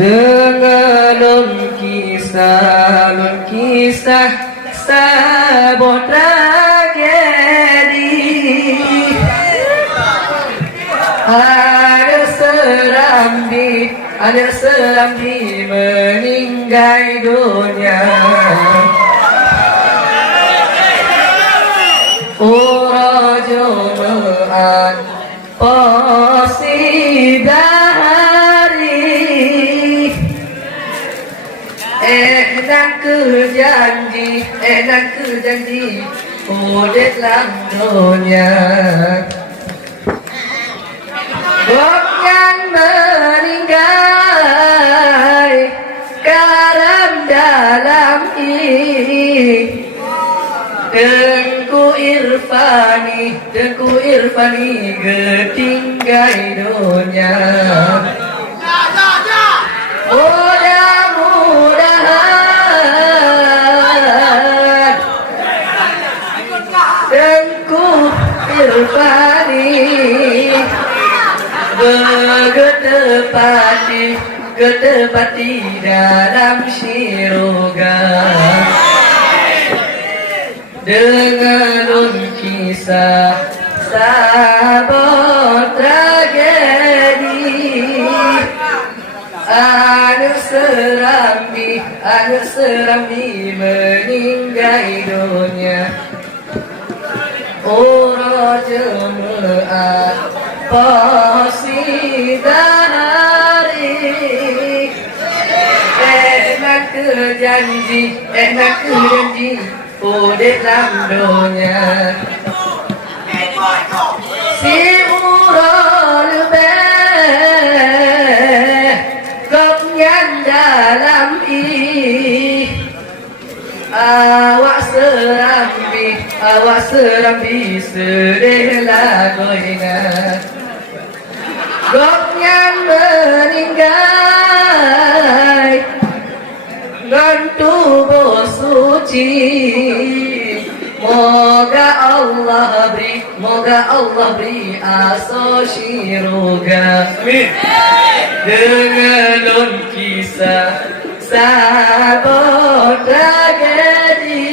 Dengan kisah sebuah tragedi. Ada seram di meninggal dunia. Raja Ma'an Posidari. Enak ke janji Udet lang dunia. Goknyan meninggal karam dalam Dengku Irfani ketinggai dunia. Mudah-mudahan Dengku Irfani ketepati dalam syurga. Dengan kisah sahabat tragedi. Anak serambi meninggal dunia. Raja Ma'an Posidari. Enak ke janji Udet lang dunia. Si urol Goknyan dalam Awak serambi sedih lagoina. Goknyan meninggal dan tubuh suci. Moga Allah beri asa syurga. Dengan kisah sahabat tragedi.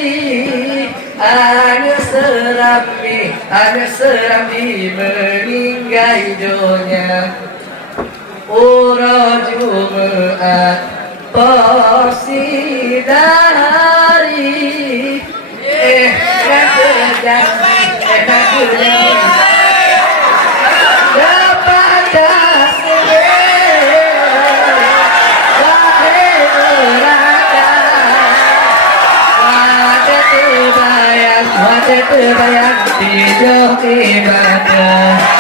Anak serambi meninggal dunia. Raja Ma'an Posidari. Enak kerjanji dapat wajah terbayang tidur ibadah.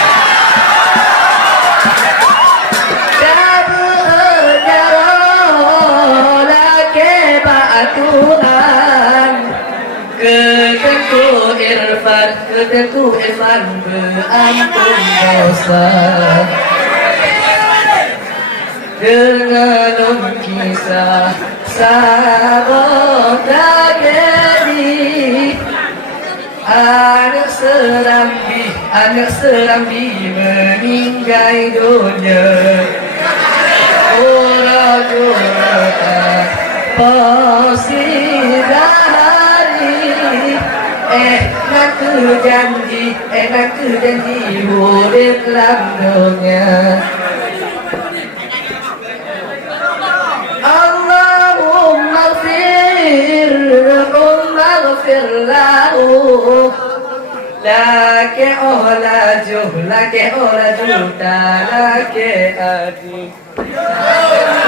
Ketengku Irfan berampun dosa. Dengan kisah sahabat tragedi. Anak serambi meninggal dunia. Raja Ma'an Posidari. Enak ke janji Udet lang dunia. Allahumma ghfir lahu. Lake olah juta lake adi.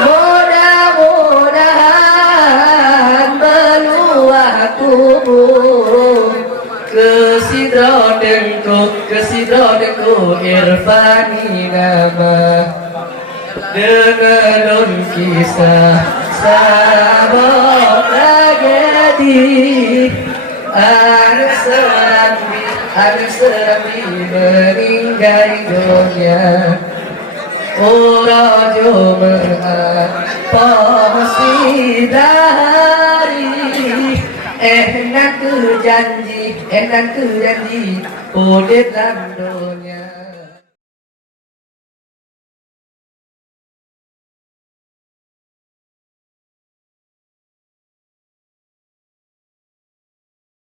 Mudah-mudahan meluah tubuh kesidrodengku Irfani nama. Dengan kisah sahabat tragedi. Anak serambi meninggal dunia. Raja Ma'an Posidari. Enak ke janji Udet lang dunia.